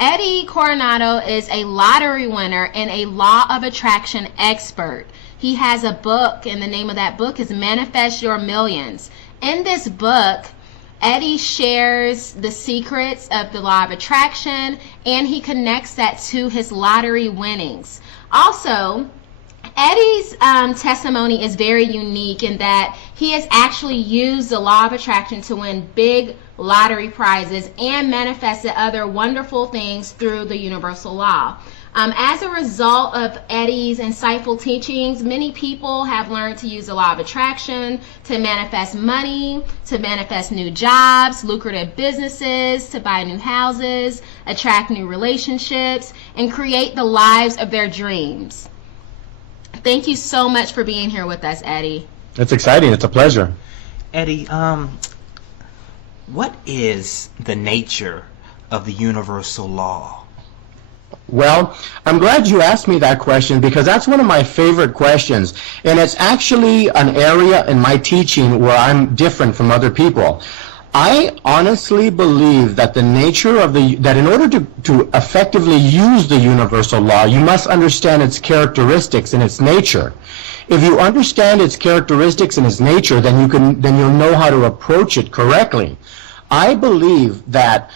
Eddie Coronado is a lottery winner and a law of attraction expert. He has a book, and the name of that book is Manifest Your Millions. In this book, Eddie shares the secrets of the law of attraction, and he connects that to his lottery winnings. Also, Eddie's testimony is very unique in that he has actually used the law of attraction to win big lottery prizes and manifested other wonderful things through the universal law. As a result of Eddie's insightful teachings, many people have learned to use the law of attraction to manifest money, to manifest new jobs, lucrative businesses, to buy new houses, attract new relationships, and create the lives of their dreams. Thank you so much for being here with us, Eddie. It's exciting. It's a pleasure. Eddie, what is the nature of the universal law? Well, I'm glad you asked me that question because that's one of my favorite questions. And it's actually an area in my teaching where I'm different from other people. I honestly believe that the nature of that in order to effectively use the universal law, you must understand its characteristics and its nature. If you understand its characteristics and its nature, then you'll know how to approach it correctly. I believe that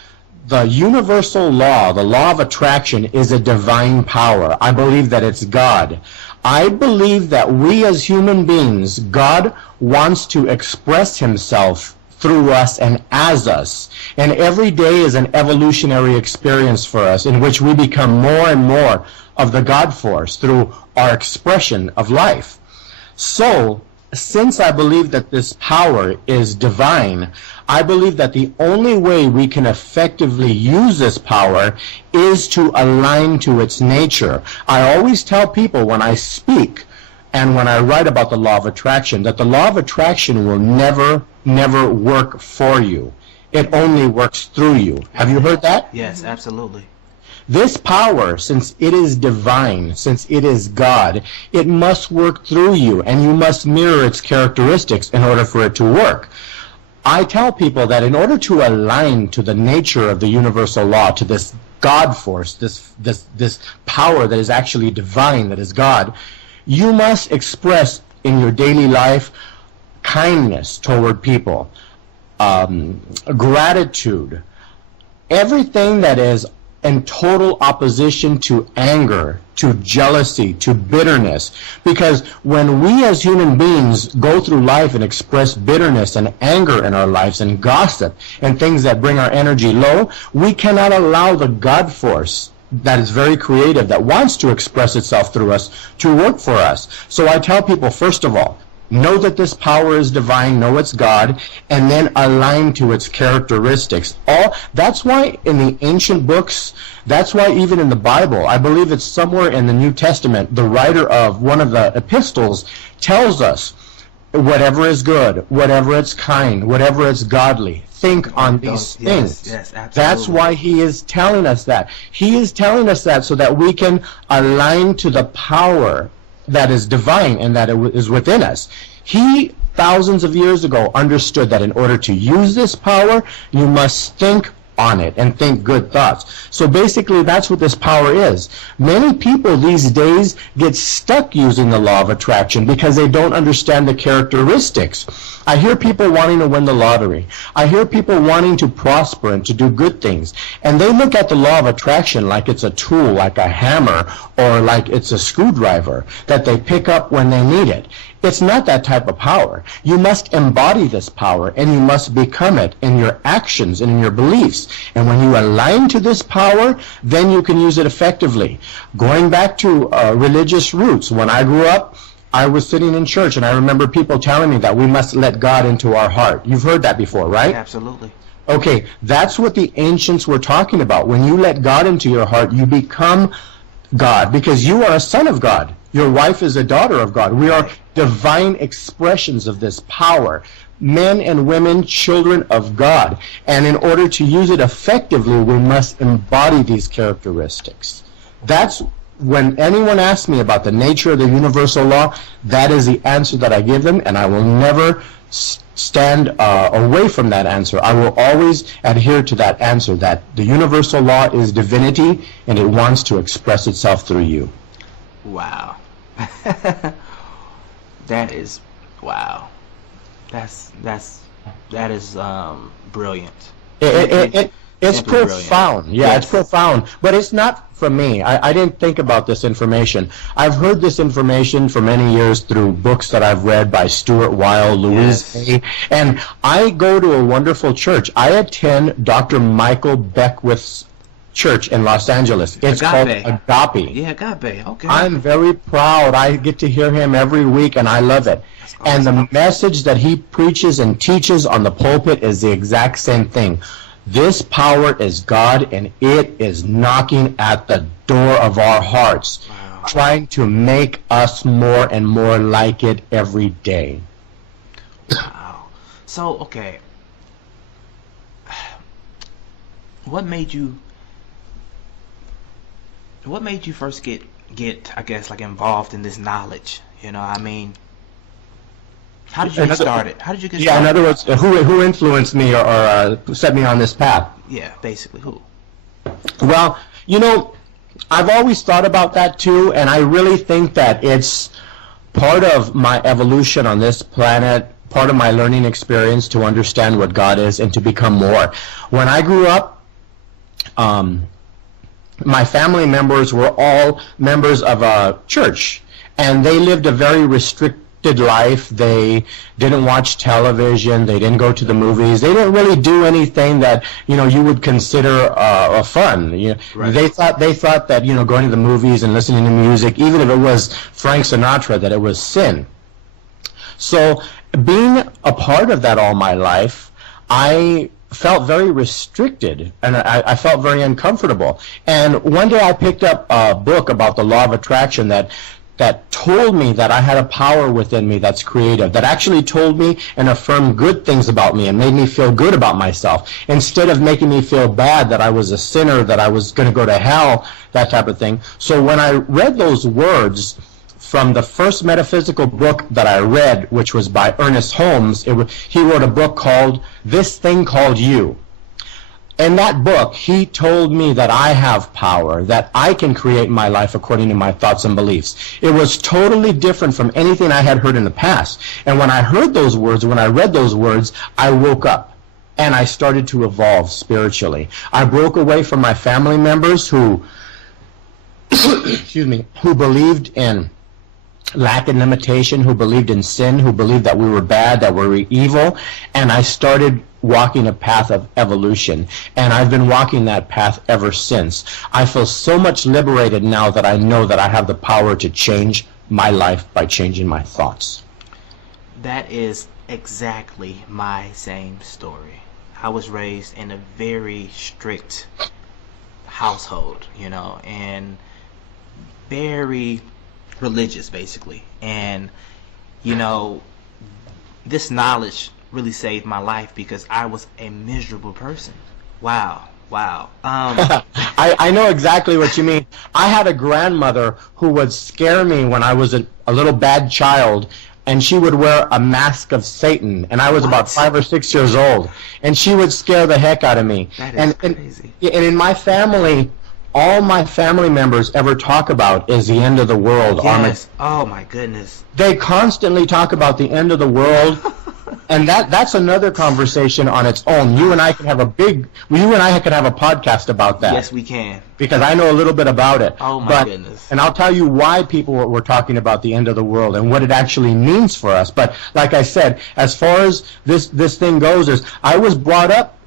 the universal law, the law of attraction, is a divine power. I believe that it's God. I believe that we as human beings, God wants to express himself through us and as us. And every day is an evolutionary experience for us in which we become more and more of the God force through our expression of life. So, since I believe that this power is divine, I believe that the only way we can effectively use this power is to align to its nature. I always tell people when I speak and when I write about the law of attraction that the law of attraction will never work for you. It only works through you. Have you heard that? Yes, absolutely. This power, since it is divine, since it is God, it must work through you, and you must mirror its characteristics in order for it to work. I tell people that in order to align to the nature of the universal law, to this God force, this power that is actually divine, that is God, you must express in your daily life kindness toward people, gratitude, everything that is in total opposition to anger, to jealousy, to bitterness. Because when we as human beings go through life and express bitterness and anger in our lives and gossip and things that bring our energy low, we cannot allow the God force that is very creative, that wants to express itself through us, to work for us. So I tell people, first of all, know that this power is divine, know it's God, and then align to its characteristics. That's why in the ancient books, that's why even in the Bible, I believe it's somewhere in the New Testament, the writer of one of the epistles tells us, whatever is good, whatever is kind, whatever is godly, think on these things. Yes, absolutely. That's why he is telling us that. He is telling us that so that we can align to the power that is divine and that is within us. He, thousands of years ago, understood that in order to use this power, you must think on it and think good thoughts. So basically, that's what this power is. Many people these days get stuck using the law of attraction because they don't understand the characteristics. I hear people wanting to win the lottery. I hear people wanting to prosper and to do good things. And they look at the law of attraction like it's a tool, like a hammer, or like it's a screwdriver that they pick up when they need it. It's not that type of power. You must embody this power, and you must become it in your actions and in your beliefs. And when you align to this power, then you can use it effectively. Going back to religious roots, when I grew up, I was sitting in church, and I remember people telling me that we must let God into our heart. You've heard that before, right? Absolutely. Okay, that's what the ancients were talking about. When you let God into your heart, you become God, because you are a son of God. Your wife is a daughter of God. We are divine expressions of this power. Men and women, children of God. And in order to use it effectively, we must embody these characteristics. That's when anyone asks me about the nature of the universal law, that is the answer that I give them, and I will never stand away from that answer. I will always adhere to that answer, that the universal law is divinity and it wants to express itself through you. Wow. That is, wow. That is brilliant. It's Simply brilliant. profound. Yeah, Yes. it's profound. But it's not from me. I didn't think about this information. I've heard this information for many years through books that I've read by Stuart Weil, Louise Yes. Hay. And I go to a wonderful church. I attend Dr. Michael Beckwith's church in Los Angeles. It's Agape. called Agape. Yeah, Agape. Okay. I'm very proud. I get to hear him every week, and I love it. That's And awesome. the message that he preaches and teaches on the pulpit is the exact same thing. This power is God, and it is knocking at the door of our hearts, Wow. trying to make us more and more like it every day. Wow. So, okay. What made you first get I guess like involved in this knowledge? You know, I mean, how did you get started? How did you get Yeah, in started? other words, who influenced me or set me on this path? Yeah, basically who? Well, you know, I've always thought about that too, and I really think that it's part of my evolution on this planet, part of my learning experience to understand what God is and to become more. When I grew up, my family members were all members of a church, and they lived a very restricted life. They didn't watch television. They didn't go to the movies. They didn't really do anything that you would consider fun. Right. They thought that going to the movies and listening to music, even if it was Frank Sinatra, that it was sin. So being a part of that all my life, I felt very restricted, and I felt very uncomfortable. And one day I picked up a book about the law of attraction that told me that I had a power within me that's creative, that actually told me and affirmed good things about me and made me feel good about myself, instead of making me feel bad that I was a sinner, that I was going to go to hell, that type of thing. So when I read those words from the first metaphysical book that I read, which was by Ernest Holmes, he wrote a book called This Thing Called You. In that book, he told me that I have power, that I can create my life according to my thoughts and beliefs. It was totally different from anything I had heard in the past. And when I heard those words, when I read those words, I woke up and I started to evolve spiritually. I broke away from my family members who, who believed in lack and limitation, who believed in sin, who believed that we were bad, that we were evil, and I started walking a path of evolution, and I've been walking that path ever since. I feel so much liberated now that I know that I have the power to change my life by changing my thoughts. That is exactly my same story. I was raised in a very strict household, and very religious, basically. And this knowledge really saved my life because I was a miserable person. Wow. I know exactly what you mean. I had a grandmother who would scare me when I was a little bad child, and she would wear a mask of Satan, and I was about 5 or 6 years old, and she would scare the heck out of me. That is crazy. And in my family, all my family members ever talk about is the end of the world. Yes. Oh my goodness. They constantly talk about the end of the world, and that's another conversation on its own. You and I could have a podcast about that. Yes, we can. Because I know a little bit about it. Oh my goodness. And I'll tell you why people were talking about the end of the world and what it actually means for us. But like I said, as far as this thing goes, I was brought up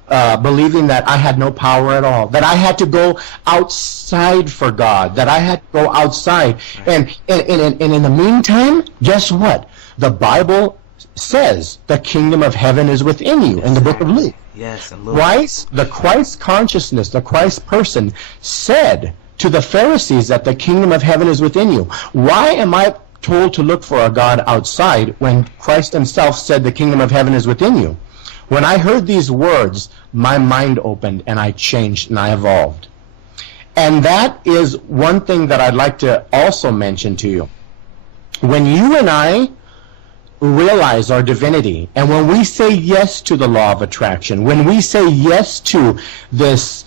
believing that I had no power at all, that I had to go outside for God, that I had to go outside. Right. And in the meantime, guess what? The Bible says the kingdom of heaven is within you in the book of Luke. Yes, and Luke. The Christ consciousness, the Christ person said to the Pharisees that the kingdom of heaven is within you. Why am I told to look for a God outside when Christ himself said the kingdom of heaven is within you? When I heard these words, my mind opened and I changed and I evolved. And that is one thing that I'd like to also mention to you. When you and I realize our divinity. And when we say yes to the law of attraction, when we say yes to this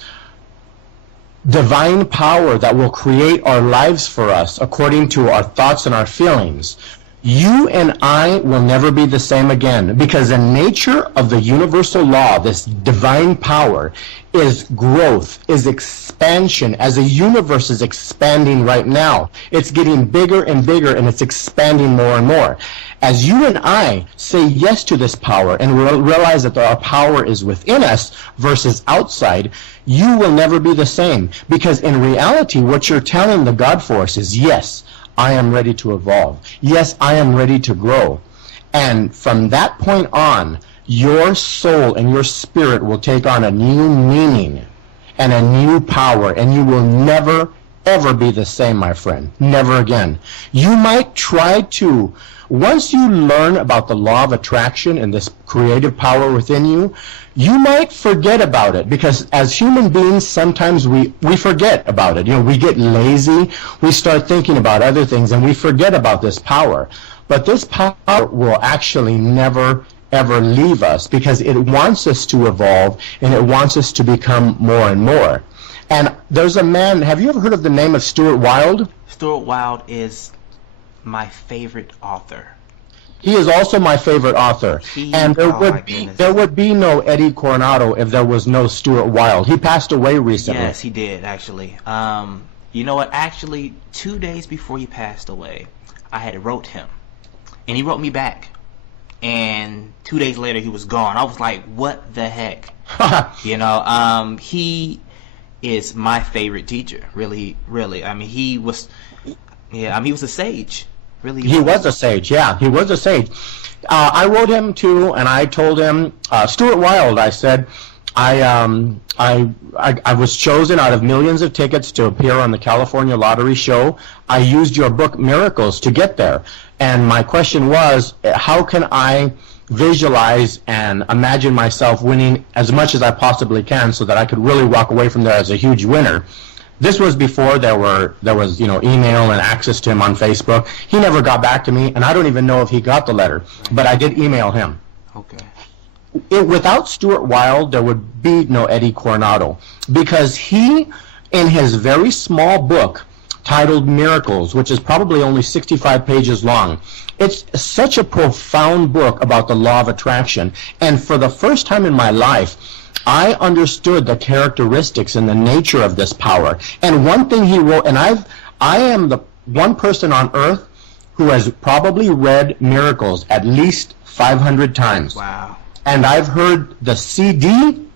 divine power that will create our lives for us according to our thoughts and our feelings, you and I will never be the same again, because the nature of the universal law, this divine power, is growth, is expansion. As the universe is expanding right now, it's getting bigger and bigger, and it's expanding more and more. As you and I say yes to this power and realize that our power is within us versus outside, you will never be the same, because in reality what you're telling the God force is, yes, I am ready to evolve. Yes, I am ready to grow. And from that point on, your soul and your spirit will take on a new meaning and a new power, and you will never, ever be the same, my friend. Never again. You might try to, once you learn about the law of attraction and this creative power within you, you might forget about it, because as human beings, sometimes we forget about it. You know, we get lazy, we start thinking about other things, and we forget about this power. But this power will actually never, ever leave us, because it wants us to evolve, and it wants us to become more and more. And there's a man, have you ever heard of the name of Stuart Wilde? Stuart Wilde is my favorite author. He is also my favorite author. And there would be no Eddie Coronado if there was no Stuart Wilde. He passed away recently. Yes, he did, actually. You know what? Actually, 2 days before he passed away, I had wrote him. And he wrote me back. And 2 days later, he was gone. I was like, what the heck? You know, he is my favorite teacher. Really, really. I mean, he was a sage. Really, he was a sage. Yeah, he was a sage. I wrote him too, and I told him, Stuart Wilde, I said, I was chosen out of millions of tickets to appear on the California Lottery show. I used your book Miracles to get there. And my question was, how can I visualize and imagine myself winning as much as I possibly can so that I could really walk away from there as a huge winner? This was before there was email and access to him on Facebook. He never got back to me, and I don't even know if he got the letter, but I did email him. Okay. Without Stuart Wilde, there would be no Eddie Coronado, because he, in his very small book titled Miracles, which is probably only 65 pages long, it's such a profound book about the law of attraction, and for the first time in my life, I understood the characteristics and the nature of this power. And one thing he wrote, and I am the one person on earth who has probably read Miracles at least 500 times. Wow. And I've heard the CD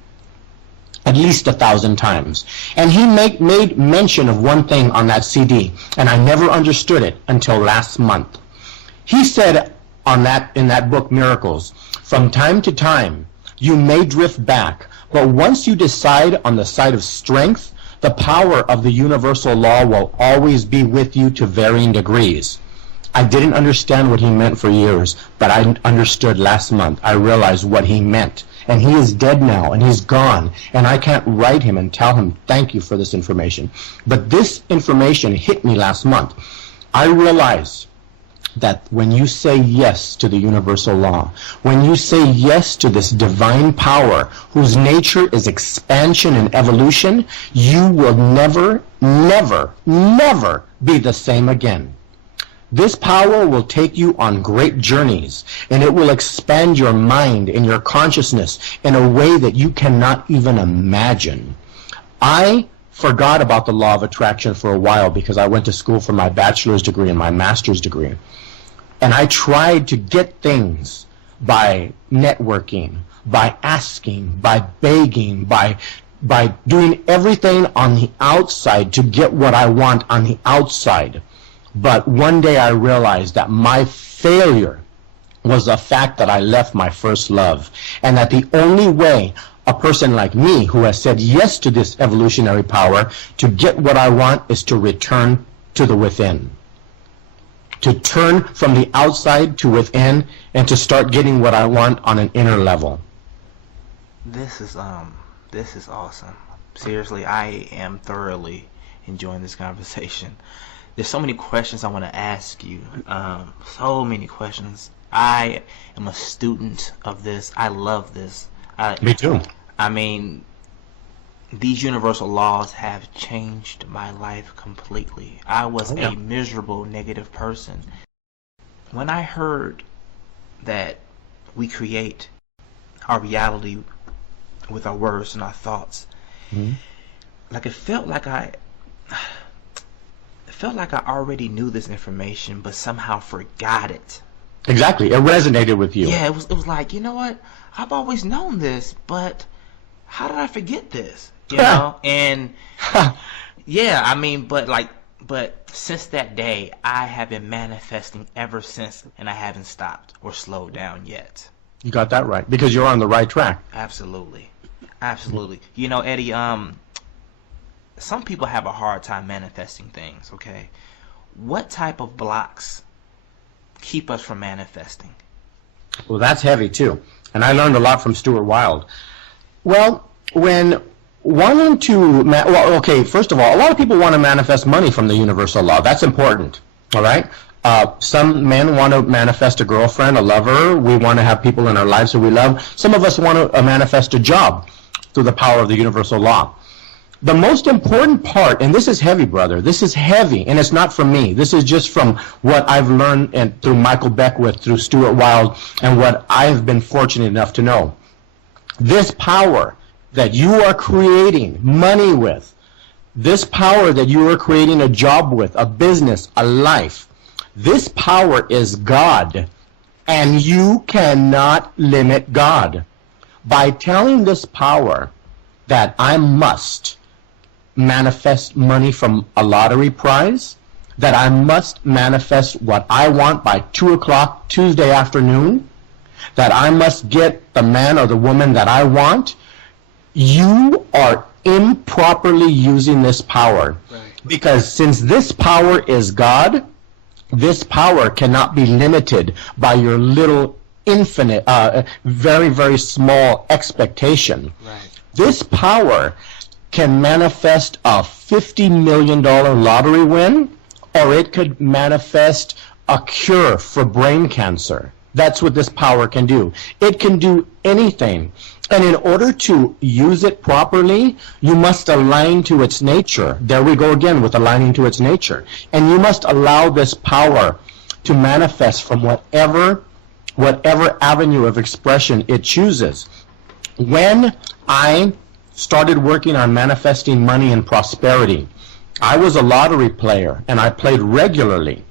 at least 1,000 times. And he made mention of one thing on that CD, and I never understood it until last month. He said in that book, Miracles, from time to time, you may drift back, but once you decide on the side of strength, the power of the universal law will always be with you to varying degrees. I didn't understand what he meant for years, but I understood last month. I realized what he meant. And he is dead now, and he's gone, and I can't write him and tell him thank you for this information. But this information hit me last month. I realized that when you say yes to the universal law, when you say yes to this divine power whose nature is expansion and evolution, you will never, never, never be the same again. This power will take you on great journeys, and it will expand your mind and your consciousness in a way that you cannot even imagine. I forgot about the law of attraction for a while because I went to school for my bachelor's degree and my master's degree. And I tried to get things by networking, by asking, by begging, by doing everything on the outside to get what I want on the outside. But one day I realized that my failure was the fact that I left my first love, and that the only way a person like me who has said yes to this evolutionary power to get what I want is to return to the within. To turn from the outside to within and to start getting what I want on an inner level. This is awesome. Seriously, I am thoroughly enjoying this conversation. There's so many questions I want to ask you. So many questions. I am a student of this. I love this. Me too. I mean, these universal laws have changed my life completely. I was a miserable, negative person. When I heard that we create our reality with our words and our thoughts, like it felt like I already knew this information, but somehow forgot it. Exactly. It resonated with you. Yeah, it was like, you know what? I've always known this, but how did I forget this? You know? And yeah, I mean, but since that day, I have been manifesting ever since, and I haven't stopped or slowed down yet. You got that right, because you're on the right track. Absolutely. Absolutely. You know, Eddie, some people have a hard time manifesting things, okay? What type of blocks keep us from manifesting? Well, that's heavy too. And I learned a lot from Stuart Wilde. Well, when wanting to, first of all, a lot of people want to manifest money from the universal law. That's important, all right? Some men want to manifest a girlfriend, a lover. We want to have people in our lives who we love. Some of us want to manifest a job through the power of the universal law. The most important part, and this is heavy, brother, this is heavy, and it's not from me. This is just from what I've learned and through Michael Beckwith, through Stuart Wilde, and what I've been fortunate enough to know. This power that you are creating money with, this power that you are creating a job with, a business, a life, this power is God, and you cannot limit God. By telling this power that I must manifest money from a lottery prize, that I must manifest what I want by 2 o'clock Tuesday afternoon, that I must get the man or the woman that I want, you are improperly using this power. Right. Because since this power is God, this power cannot be limited by your little infinite, very, very small expectation. Right. This power can manifest a $50 million lottery win, or it could manifest a cure for brain cancer. That's what this power can do. It can do anything. And in order to use it properly, you must align to its nature. There we go again with aligning to its nature. And you must allow this power to manifest from whatever avenue of expression it chooses. When I started working on manifesting money and prosperity, I was a lottery player, and I played regularly.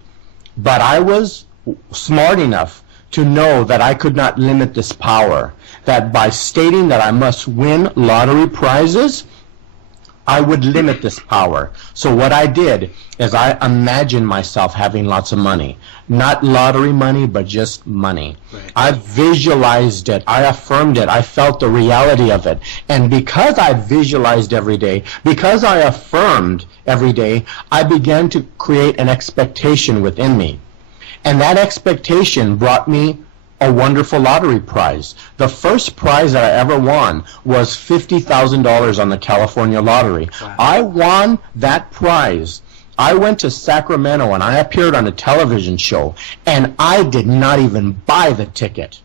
But I was smart enough to know that I could not limit this power, that by stating that I must win lottery prizes, I would limit this power. So what I did is I imagined myself having lots of money. Not lottery money, but just money. Right. I visualized it. I affirmed it. I felt the reality of it. And because I visualized every day, because I affirmed every day, I began to create an expectation within me. And that expectation brought me a wonderful lottery prize. The first prize that I ever won was $50,000 on the California lottery. Wow. I won that prize. I went to Sacramento and I appeared on a television show, and I did not even buy the ticket.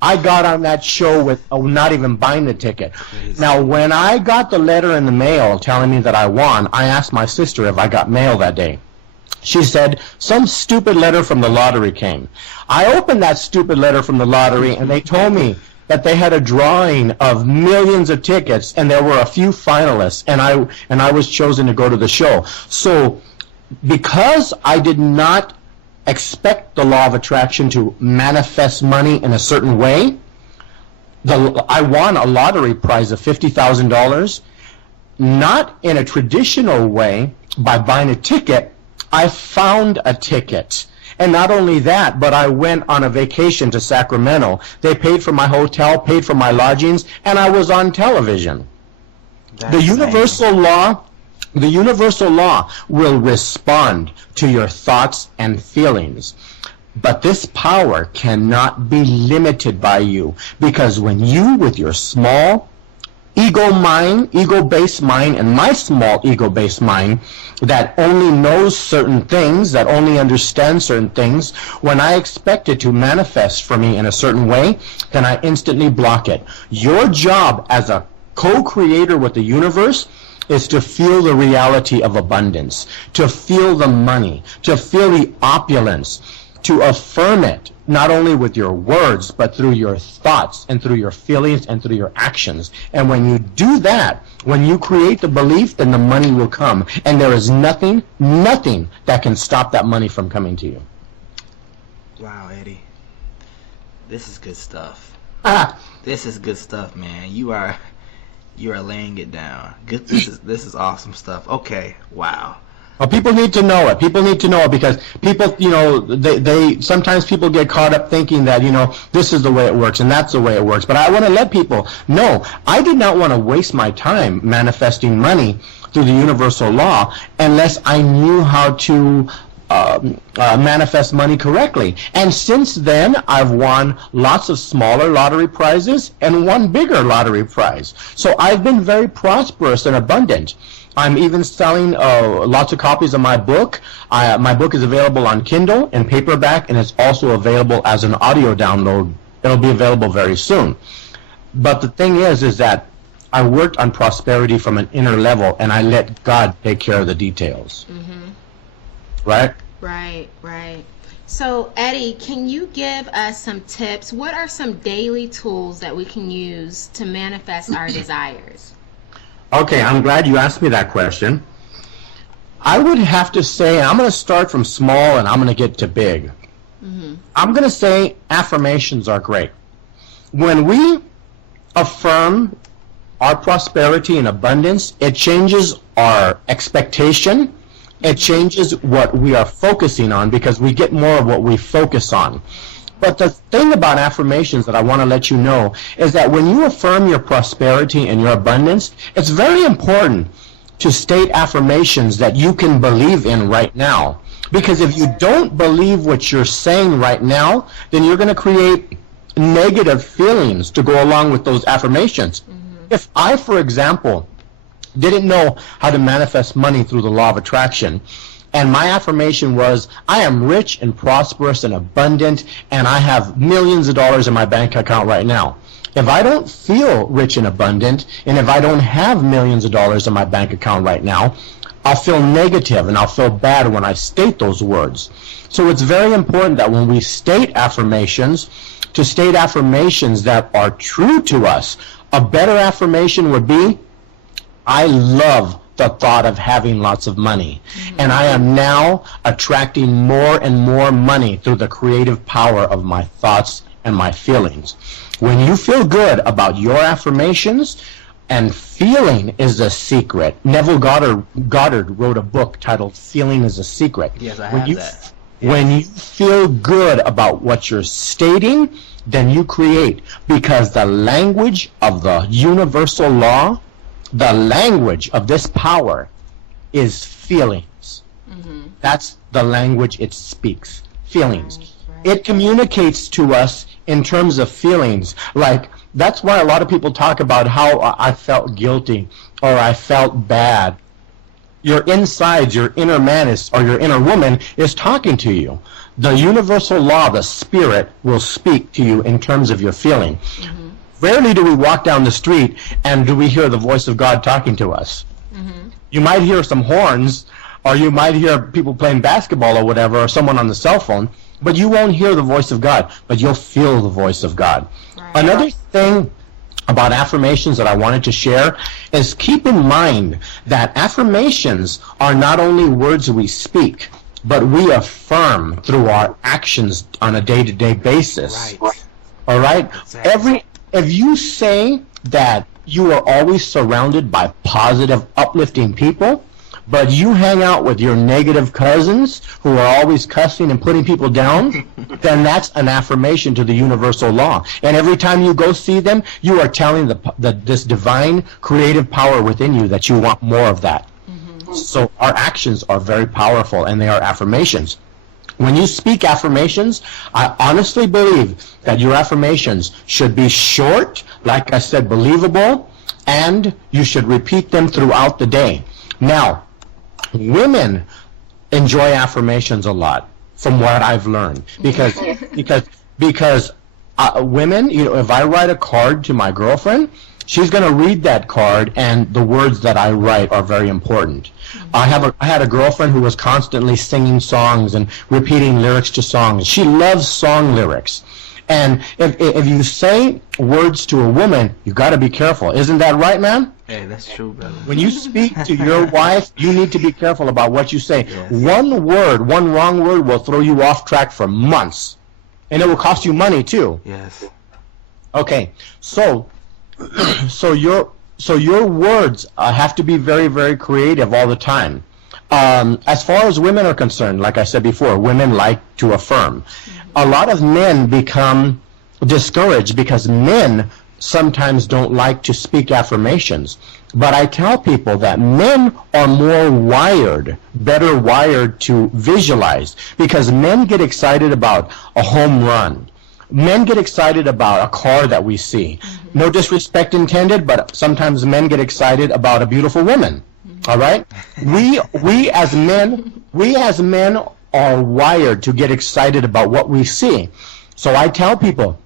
I got on that show with not even buying the ticket. Crazy. Now, when I got the letter in the mail telling me that I won, I asked my sister if I got mail that day. She said, some stupid letter from the lottery came. I opened that stupid letter from the lottery, and they told me that they had a drawing of millions of tickets, and there were a few finalists, and I was chosen to go to the show. So because I did not expect the law of attraction to manifest money in a certain way, I won a lottery prize of $50,000, not in a traditional way by buying a ticket. I found a ticket. And not only that, but I went on a vacation to Sacramento. They paid for my hotel, paid for my lodgings, and I was on television. The universal law will respond to your thoughts and feelings. But this power cannot be limited by you, because when you, with your small, ego-based mind, and my small ego-based mind that only knows certain things, that only understands certain things, when I expect it to manifest for me in a certain way, then I instantly block it. Your job as a co-creator with the universe is to feel the reality of abundance, to feel the money, to feel the opulence, to affirm it, not only with your words, but through your thoughts and through your feelings and through your actions. And when you do that, when you create the belief, then the money will come. And there is nothing that can stop that money from coming to you. Wow, Eddie. This is good stuff. Ah. This is good stuff, man. You are laying it down. Good. This is awesome stuff. Okay. Wow. Well, people need to know it. People need to know it because people, they sometimes people get caught up thinking that, this is the way it works and that's the way it works. But I want to let people know, I did not want to waste my time manifesting money through the universal law unless I knew how to manifest money correctly. And since then, I've won lots of smaller lottery prizes and one bigger lottery prize. So I've been very prosperous and abundant. I'm even selling lots of copies of my book. My book is available on Kindle in paperback, and it's also available as an audio download. It'll be available very soon. But the thing is that I worked on prosperity from an inner level, and I let God take care of the details. Mm-hmm. Right? Right. So, Eddie, can you give us some tips? What are some daily tools that we can use to manifest our desires? Okay, I'm glad you asked me that question. I would have to say, I'm going to start from small and I'm going to get to big. Mm-hmm. I'm going to say affirmations are great. When we affirm our prosperity and abundance, it changes our expectation. It changes what we are focusing on because we get more of what we focus on. But the thing about affirmations that I want to let you know is that when you affirm your prosperity and your abundance, it's very important to state affirmations that you can believe in right now. Because if you don't believe what you're saying right now, then you're going to create negative feelings to go along with those affirmations. Mm-hmm. If I, for example, didn't know how to manifest money through the law of attraction, and my affirmation was, I am rich and prosperous and abundant, and I have millions of dollars in my bank account right now. If I don't feel rich and abundant, and if I don't have millions of dollars in my bank account right now, I'll feel negative and I'll feel bad when I state those words. So it's very important that when we state affirmations, to state affirmations that are true to us. A better affirmation would be, I love the thought of having lots of money. Mm-hmm. And I am now attracting more and more money through the creative power of my thoughts and my feelings. When you feel good about your affirmations, and feeling is a secret. Neville Goddard wrote a book titled Feeling is a Secret. Yes, I have that. Yes. When you feel good about what you're stating, then you create. Because the language of the universal law, the language of this power is feelings. Mm-hmm. That's the language it speaks. Feelings. Right. It communicates to us in terms of feelings. Like, that's why a lot of people talk about how I felt guilty or I felt bad. Your insides, your inner man is, or your inner woman is talking to you. The universal law, the spirit, will speak to you in terms of your feeling. Mm-hmm. Rarely do we walk down the street and do we hear the voice of God talking to us. Mm-hmm. You might hear some horns, or you might hear people playing basketball or whatever, or someone on the cell phone, but you won't hear the voice of God, but you'll feel the voice of God. Right. Another thing about affirmations that I wanted to share is keep in mind that affirmations are not only words we speak, but we affirm through our actions on a day-to-day basis. Right. All right? Exactly. If you say that you are always surrounded by positive, uplifting people, but you hang out with your negative cousins who are always cussing and putting people down, then that's an affirmation to the universal law. And every time you go see them, you are telling this divine creative power within you that you want more of that. Mm-hmm. So our actions are very powerful, and they are affirmations. When you speak affirmations, I honestly believe that your affirmations should be short, like I said, believable, and you should repeat them throughout the day. Now, women enjoy affirmations a lot, from what I've learned, because women, if I write a card to my girlfriend, she's going to read that card, and the words that I write are very important. I had a girlfriend who was constantly singing songs and repeating lyrics to songs. She loves song lyrics. And if you say words to a woman, you got to be careful. Isn't that right, man? Hey, that's true, brother. When you speak to your wife, you need to be careful about what you say. Yes. One wrong word will throw you off track for months. And it will cost you money, too. Yes. Okay, so your words have to be very, very creative all the time. As far as women are concerned, like I said before, women like to affirm. A lot of men become discouraged because men sometimes don't like to speak affirmations. But I tell people that men are better wired to visualize, because men get excited about a home run. Men get excited about a car that we see. No disrespect intended, but sometimes men get excited about a beautiful woman. All right? We as men are wired to get excited about what we see. So I tell people,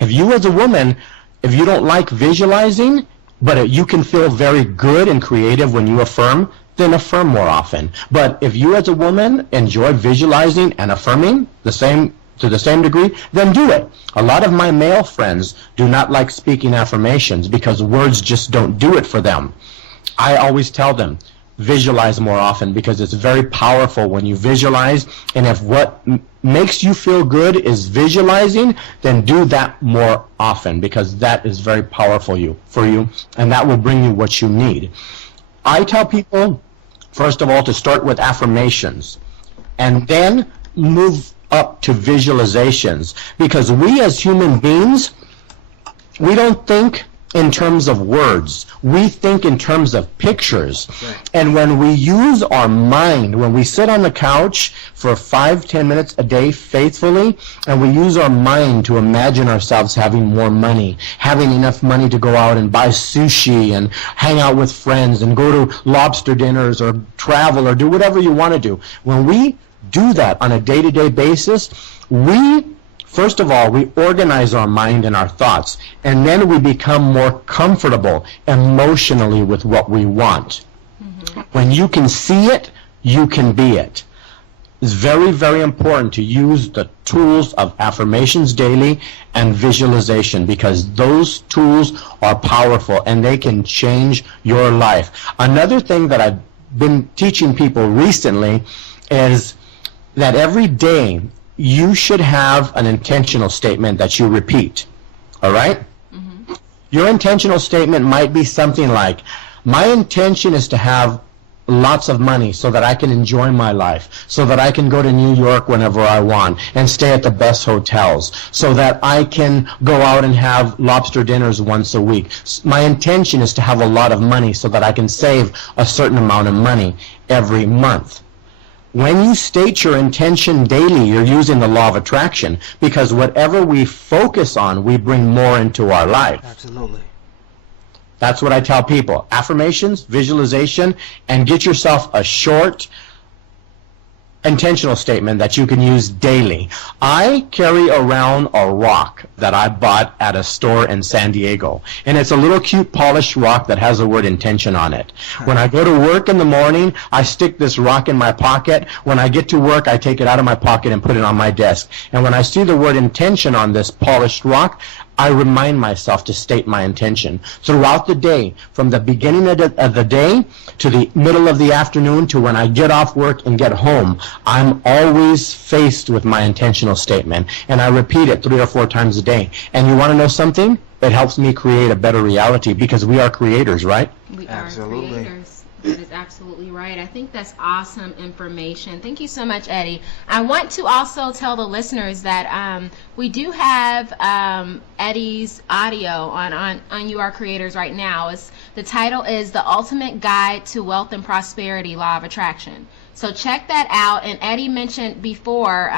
if you as a woman, if you don't like visualizing, but you can feel very good and creative when you affirm, then affirm more often. But if you as a woman enjoy visualizing and affirming to the same degree, then do it. A lot of my male friends do not like speaking affirmations because words just don't do it for them. I always tell them, visualize more often, because it's very powerful when you visualize. And if what makes you feel good is visualizing, then do that more often, because that is very powerful for you, and that will bring you what you need. I tell people, first of all, to start with affirmations and then move up to visualizations, because we as human beings, we don't think in terms of words. We think in terms of pictures. Right. And when we use our mind, when we sit on the couch for 5-10 minutes a day faithfully, and we use our mind to imagine ourselves having more money, having enough money to go out and buy sushi and hang out with friends and go to lobster dinners or travel or do whatever you want to do. When we do that on a day-to-day basis, first of all, we organize our mind and our thoughts, and then we become more comfortable emotionally with what we want. When you can see it, you can be it. It's very, very important to use the tools of affirmations daily and visualization, because those tools are powerful and they can change your life. Another thing that I've been teaching people recently is that every day you should have an intentional statement that you repeat. All right? Mm-hmm. Your intentional statement might be something like, my intention is to have lots of money so that I can enjoy my life, so that I can go to New York whenever I want and stay at the best hotels, so that I can go out and have lobster dinners once a week. My intention is to have a lot of money so that I can save a certain amount of money every month. When you state your intention daily, you're using the law of attraction, because whatever we focus on, we bring more into our life. Absolutely. That's what I tell people. Affirmations, visualization, and get yourself a short, intentional statement that you can use daily. I carry around a rock that I bought at a store in San Diego, and it's a little cute polished rock that has the word intention on it. When I go to work in the morning, I stick this rock in my pocket. When I get to work, I take it out of my pocket and put it on my desk. And when I see the word intention on this polished rock, I remind myself to state my intention. Throughout the day, from the beginning of the day to the middle of the afternoon to when I get off work and get home, I'm always faced with my intentional statement. And I repeat it 3 or 4 times a day. And you want to know something? It helps me create a better reality, because we are creators, right? We Absolutely. are creators. That is absolutely right. I think that's awesome information. Thank you so much, Eddie. I want to also tell the listeners that we do have Eddie's audio on You Are Creators right now. The title is The Ultimate Guide to Wealth and Prosperity, Law of Attraction. So check that out. And Eddie mentioned before,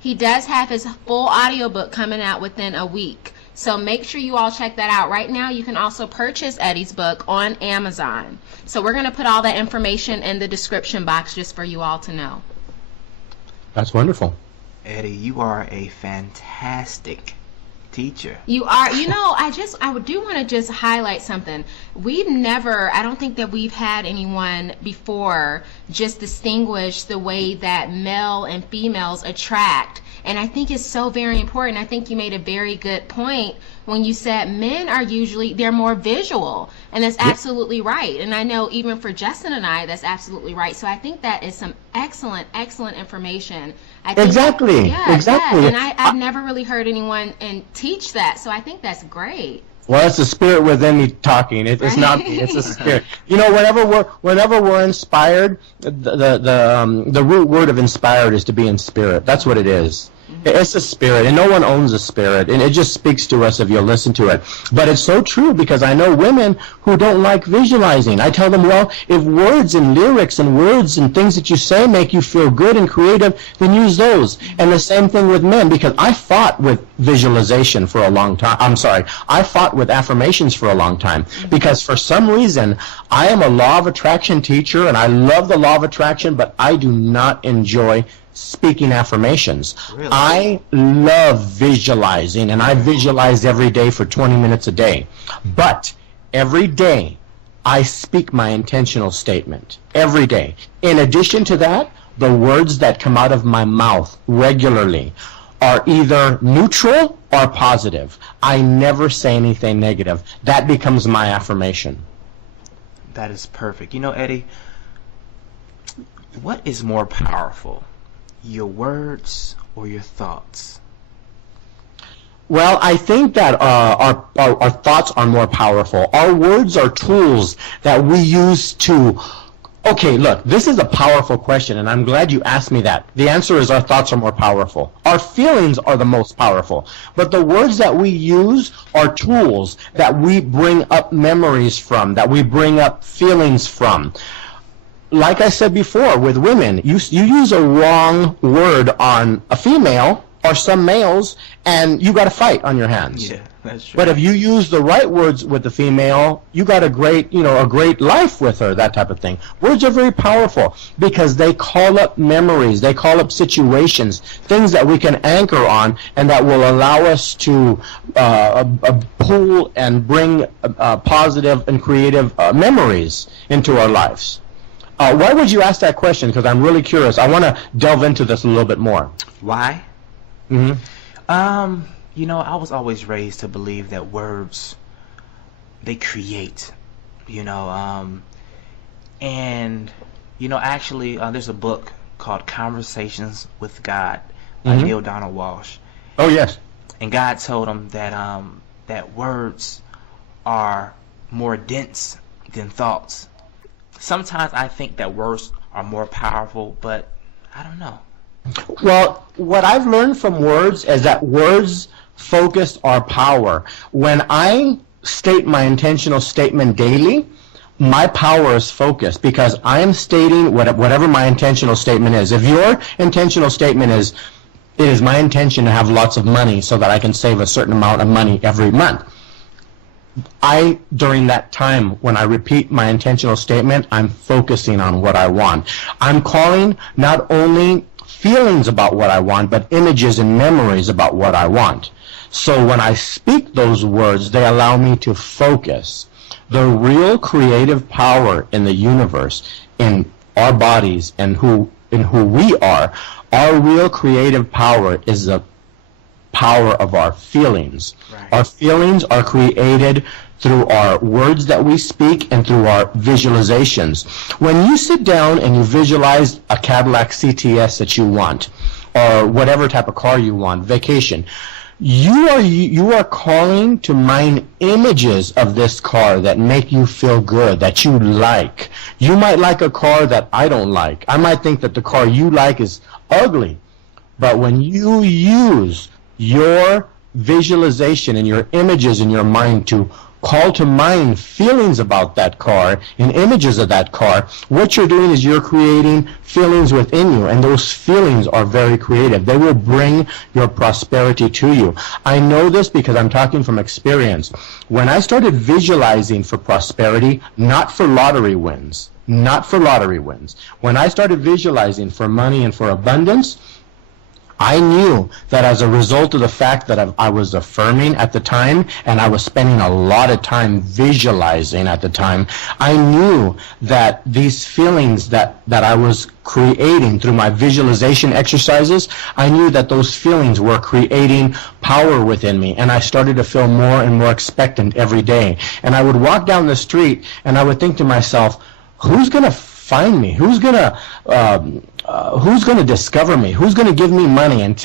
he does have his full audiobook coming out within a week. So make sure you all check that out. Right now, you can also purchase Eddie's book on Amazon. So we're going to put all that information in the description box just for you all to know. That's wonderful. Eddie, you are a fantastic teacher. You are. I do want to just highlight something. I don't think that we've had anyone before just distinguish the way that male and females attract. And I think it's so very important. I think you made a very good point when you said men are they're more visual. And that's absolutely right. And I know even for Justin and I, that's absolutely right. So I think that is some excellent, excellent information. Exactly. Yeah. And I've never really heard anyone teach that. So I think that's great. Well, it's the spirit within me talking. It's not me. It's the spirit. Whenever we're inspired, the root word of inspired is to be in spirit. That's what it is. It's a spirit, and no one owns a spirit, and it just speaks to us if you'll listen to it. But it's so true, because I know women who don't like visualizing. I tell them, well, if words and lyrics and words and things that you say make you feel good and creative, then use those. And the same thing with men, because I fought with visualization for a long time. I fought with affirmations for a long time, because for some reason, I am a law of attraction teacher, and I love the law of attraction, but I do not enjoy speaking affirmations. Really? I love visualizing, and I visualize every day for 20 minutes a day. But every day, I speak my intentional statement. Every day. In addition to that, the words that come out of my mouth regularly are either neutral or positive. I never say anything negative. That becomes my affirmation. That is perfect. Eddie, what is more powerful? Your words or your thoughts? Well, I think that our thoughts are more powerful. Our words are tools that we use to... Okay, look, this is a powerful question, and I'm glad you asked me that. The answer is our thoughts are more powerful. Our feelings are the most powerful. But the words that we use are tools that we bring up memories from, that we bring up feelings from. Like I said before, with women, you use a wrong word on a female or some males, and you got a fight on your hands. Yeah, that's true. But if you use the right words with the female, you got a great life with her, that type of thing. Words are very powerful because they call up memories, they call up situations, things that we can anchor on, and that will allow us to pull and bring positive and creative memories into our lives. Why would you ask that question? Because I'm really curious. I want to delve into this a little bit more. Why? Mm-hmm. I was always raised to believe that words, they create, actually, there's a book called Conversations with God by Neil Donald Walsh. Oh, yes. And God told him that words are more dense than thoughts. Sometimes I think that words are more powerful, but I don't know. Well, what I've learned from words is that words focus our power. When I state my intentional statement daily, my power is focused because I am stating whatever my intentional statement is. If your intentional statement is, it is my intention to have lots of money so that I can save a certain amount of money every month, during that time, when I repeat my intentional statement, I'm focusing on what I want. I'm calling not only feelings about what I want, but images and memories about what I want. So when I speak those words, they allow me to focus. The real creative power in the universe, in our bodies, and who we are, our real creative power is the power of our feelings. Right. Our feelings are created through our words that we speak and through our visualizations. When you sit down and you visualize a Cadillac CTS that you want, or whatever type of car you want, vacation, you are calling to mind images of this car that make you feel good, that you like. You might like a car that I don't like. I might think that the car you like is ugly. But when you use your visualization and your images in your mind to call to mind feelings about that car and images of that car, what you're doing is you're creating feelings within you, and those feelings are very creative. They will bring your prosperity to you. I know this because I'm talking from experience. When I started visualizing for prosperity, not for lottery wins, when I started visualizing for money and for abundance, I knew that as a result of the fact that I was affirming at the time, and I was spending a lot of time visualizing at the time, I knew that these feelings that I was creating through my visualization exercises, I knew that those feelings were creating power within me, and I started to feel more and more expectant every day. And I would walk down the street, and I would think to myself, who's going to find me? Who's going to discover me? Who's going to give me money? And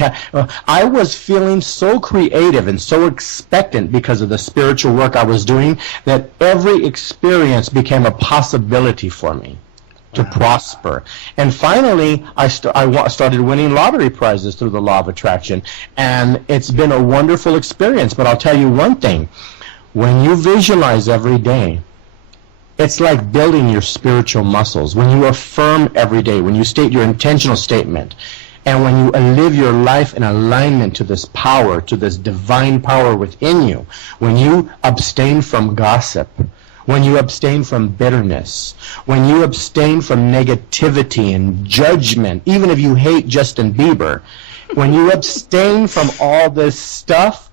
I was feeling so creative and so expectant because of the spiritual work I was doing that every experience became a possibility for me to prosper. And finally, I started winning lottery prizes through the law of attraction. And it's been a wonderful experience. But I'll tell you one thing. When you visualize every day, it's like building your spiritual muscles. When you affirm every day, when you state your intentional statement, and when you live your life in alignment to this power, to this divine power within you, when you abstain from gossip, when you abstain from bitterness, when you abstain from negativity and judgment, even if you hate Justin Bieber, when you abstain from all this stuff,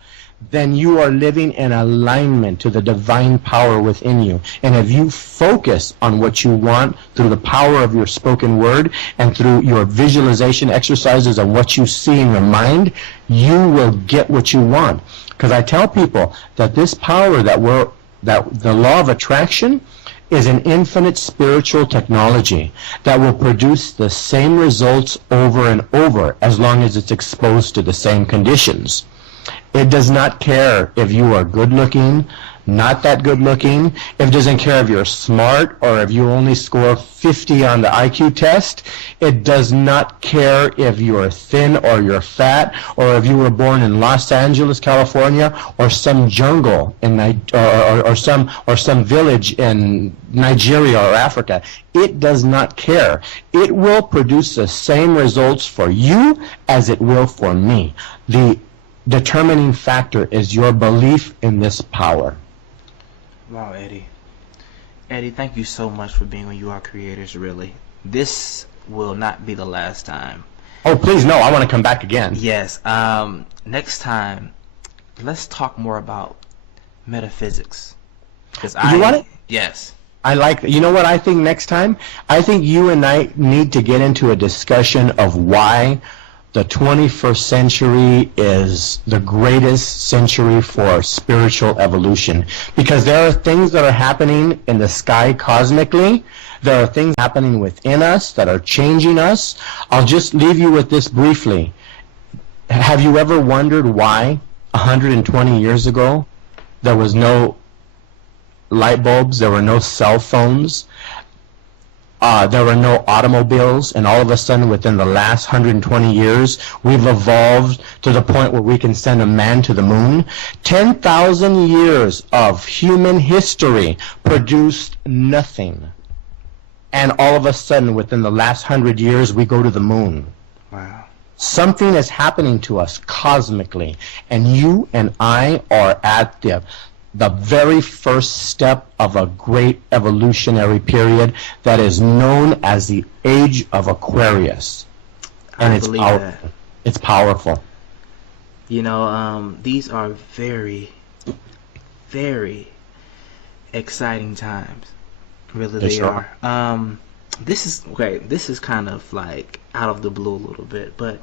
then you are living in alignment to the divine power within you. And if you focus on what you want through the power of your spoken word and through your visualization exercises and what you see in your mind, you will get what you want. Because I tell people that this power that the law of attraction is an infinite spiritual technology that will produce the same results over and over as long as it's exposed to the same conditions. It does not care if you are good looking, not that good looking. It doesn't care if you're smart or if you only score 50 on the IQ test. It does not care if you're thin or you're fat, or if you were born in Los Angeles, California, or some jungle in or some village in Nigeria or Africa. It does not care. It will produce the same results for you as it will for me. The determining factor is your belief in this power. Wow, Eddie. Eddie, thank you so much for being on You Are Creators, really. This will not be the last time. Oh, please, no. I want to come back again. Yes. Next time, let's talk more about metaphysics. You want it? Yes. I like that. You know what I think next time? I think you and I need to get into a discussion of why the 21st century is the greatest century for spiritual evolution. Because there are things that are happening in the sky cosmically. There are things happening within us that are changing us. I'll just leave you with this briefly. Have you ever wondered why 120 years ago there was no light bulbs, there were no cell phones, there were no automobiles, and all of a sudden within the last 120 years we've evolved to the point where we can send a man to the moon? 10,000 years of human history produced nothing, and all of a sudden within the last 100 years we go to the moon. Wow. Something is happening to us cosmically, and you and I are at the very first step of a great evolutionary period that is known as the Age of Aquarius. And I it's believe powerful. that. It's powerful. You know, these are very, very exciting times. Really, they sure are. This is kind of like out of the blue a little bit, but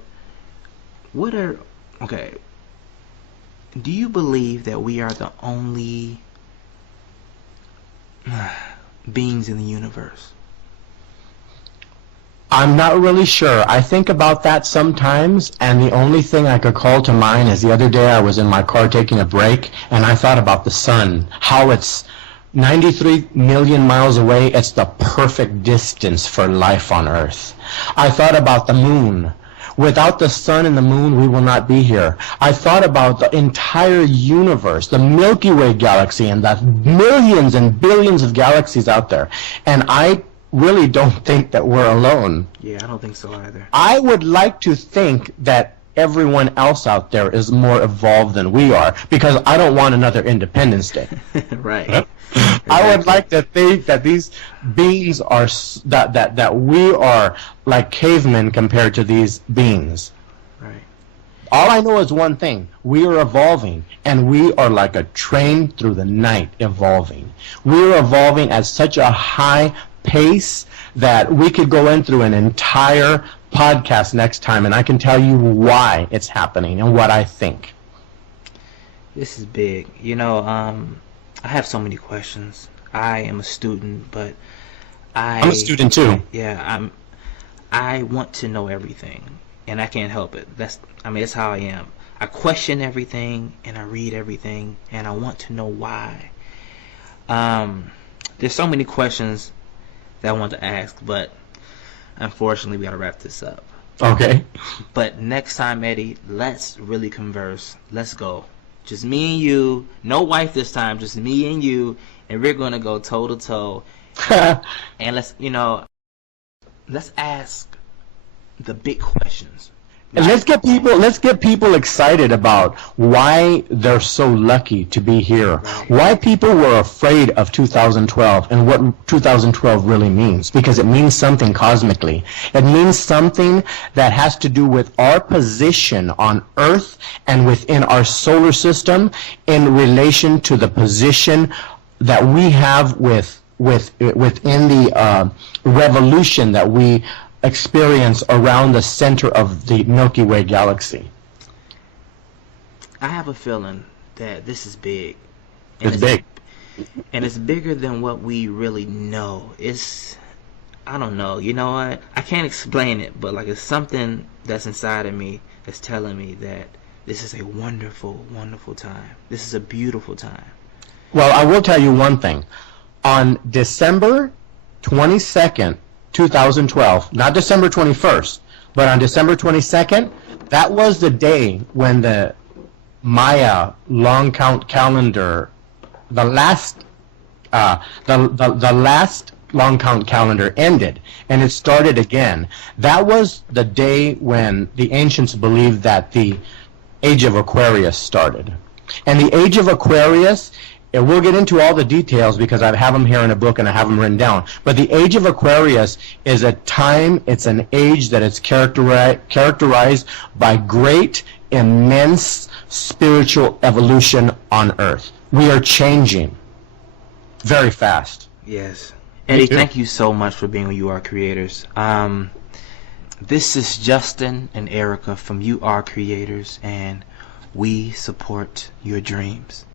do you believe that we are the only beings in the universe? I'm not really sure. I think about that sometimes, and the only thing I could call to mind is the other day I was in my car taking a break, and I thought about the sun, how it's 93 million miles away. It's the perfect distance for life on Earth. I thought about the moon. Without the sun and the moon, we will not be here. I thought about the entire universe, the Milky Way galaxy, and the millions and billions of galaxies out there. And I really don't think that we're alone. Yeah, I don't think so either. I would like to think that everyone else out there is more evolved than we are, because I don't want another Independence Day. Right. I would like to think that these beings are that we are like cavemen compared to these beings. Right. All I know is one thing: we are evolving, and we are like a train through the night evolving. We are evolving at such a high pace that we could go in through an entire podcast next time, and I can tell you why it's happening and what I think. This is big. You know, I have so many questions. I am a student, but I'm a student too. Yeah, I want to know everything, and I can't help it. That's how I am. I question everything, and I read everything, and I want to know why. There's so many questions that I want to ask, but unfortunately, we gotta wrap this up. Okay. But next time, Eddie, let's really converse. Let's go. Just me and you. No wife this time. Just me and you. And we're gonna go toe to toe. And let's ask the big questions. And let's get people excited about why they're so lucky to be here. Right. Why people were afraid of 2012 and what 2012 really means, because it means something cosmically. It means something that has to do with our position on Earth and within our solar system in relation to the position that we have within the revolution that we experience around the center of the Milky Way galaxy. I have a feeling that this is big. It's big. And it's bigger than what we really know. I don't know. You know what? I can't explain it, but like it's something that's inside of me that's telling me that this is a wonderful, wonderful time. This is a beautiful time. Well, I will tell you one thing. On December 22nd, 2012, not December 21st, but on December 22nd, that was the day when the Maya long count calendar, the last long count calendar ended, and it started again. That was the day when the ancients believed that the Age of Aquarius started. And the Age of Aquarius, and we'll get into all the details because I have them here in a book and I have them written down. But the Age of Aquarius is a time, it's an age that is characterized by great, immense spiritual evolution on Earth. We are changing very fast. Yes. Eddie, thank you so much for being with You Are Creators. This is Justin and Erica from You Are Creators, and we support your dreams.